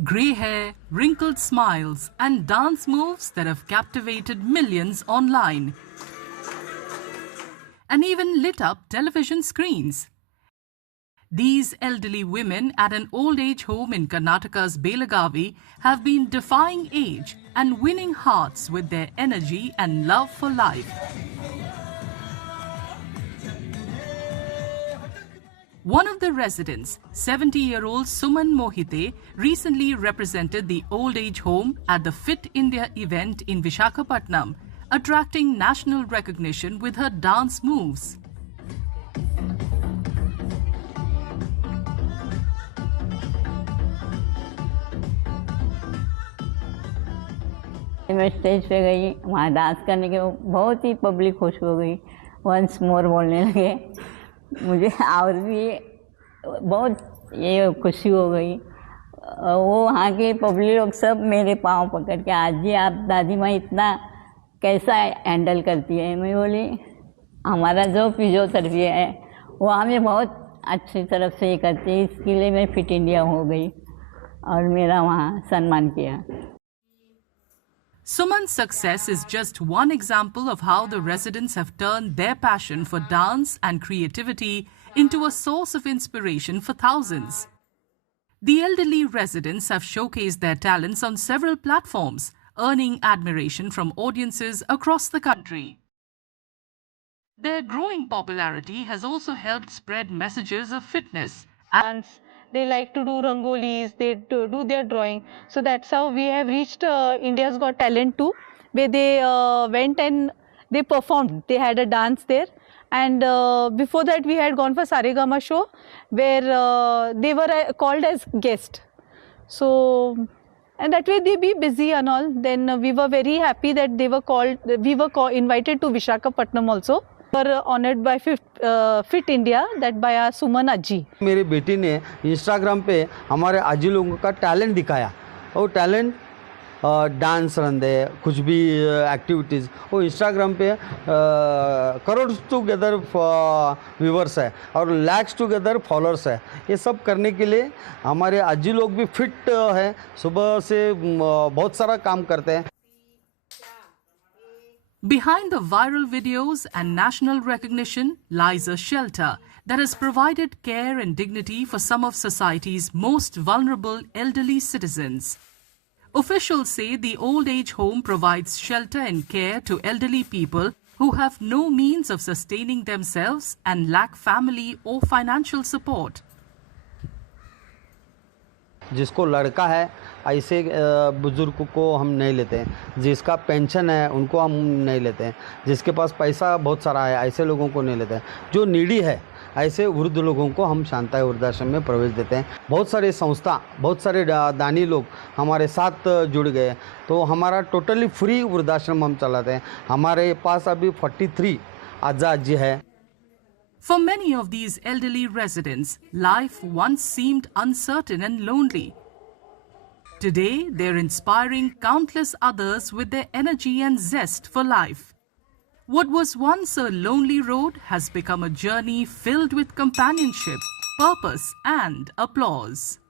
Grey hair, wrinkled smiles, and dance moves that have captivated millions online, and even lit up television screens. These elderly women at an old age home in Karnataka's Belagavi have been defying age and winning hearts with their energy and love for life. One of the residents, 70-year-old Suman Mohite, recently represented the old age home at the Fit India event in Visakhapatnam, attracting national recognition with her dance moves. मैं stage पे गई, वहाँ dance करने के बहुत ही public खुश हो गई, वंस मोर बोलने लगे। मुझे और भी बहुत ये खुशी हो गई। वो वहाँ के पब्लिक लोग सब मेरे पाँव पकड़ के, आज जी आप दादी माँ इतना कैसा हैंडल करती है। मैं बोली हमारा जो फिजियोथेरेपी है वो हमें बहुत अच्छी तरफ से ये करती है, इसके लिए मैं फिट इंडिया हो गई और मेरा वहाँ सम्मान किया। Suman's success is just one example of how the residents have turned their passion for dance and creativity into a source of inspiration for thousands. The elderly residents have showcased their talents on several platforms, earning admiration from audiences across the country. Their growing popularity has also helped spread messages of fitness. And they like to do rangolis, they do their drawing. So that's how we have reached India's Got Talent too, where they went and they performed. They had a dance there. And before that, we had gone for Saregama show, where they were called as guest. So, and that way they be busy and all. Then we were very happy that they were called. We were invited to Visakhapatnam also. Were honored by Fit India, that by our Suman Aji. मेरी बेटी ने Instagram पे हमारे आजी लोगों का talent दिखाया। वो टैलेंट डांस रंदे कुछ भी एक्टिविटीज़ वो इंस्टाग्राम पे करोड़ टुगेदर व्यूवर्स है और लैक्स टुगेदर फॉलोअर्स है। ये सब करने के लिए हमारे आजी लोग भी फिट है, सुबह से बहुत सारा काम करते हैं। Behind the viral videos and national recognition lies a shelter that has provided care and dignity for some of society's most vulnerable elderly citizens. Officials say the old age home provides shelter and care to elderly people who have no means of sustaining themselves and lack family or financial support. जिसको लड़का है ऐसे बुज़ुर्ग को हम नहीं लेते हैं, जिसका पेंशन है उनको हम नहीं लेते हैं, जिसके पास पैसा बहुत सारा है ऐसे लोगों को नहीं लेते हैं, जो नीडी है ऐसे वृद्ध लोगों को हम शांताई वृद्धाश्रम में प्रवेश देते हैं। बहुत सारे संस्था, बहुत सारे दानी लोग हमारे साथ जुड़ गए, तो हमारा टोटली फ्री वृद्धाश्रम हम चलाते हैं। हमारे पास अभी 43 आजा आजी है। For many of these elderly residents, life once seemed uncertain and lonely. Today, they're inspiring countless others with their energy and zest for life. What was once a lonely road has become a journey filled with companionship, purpose, and applause.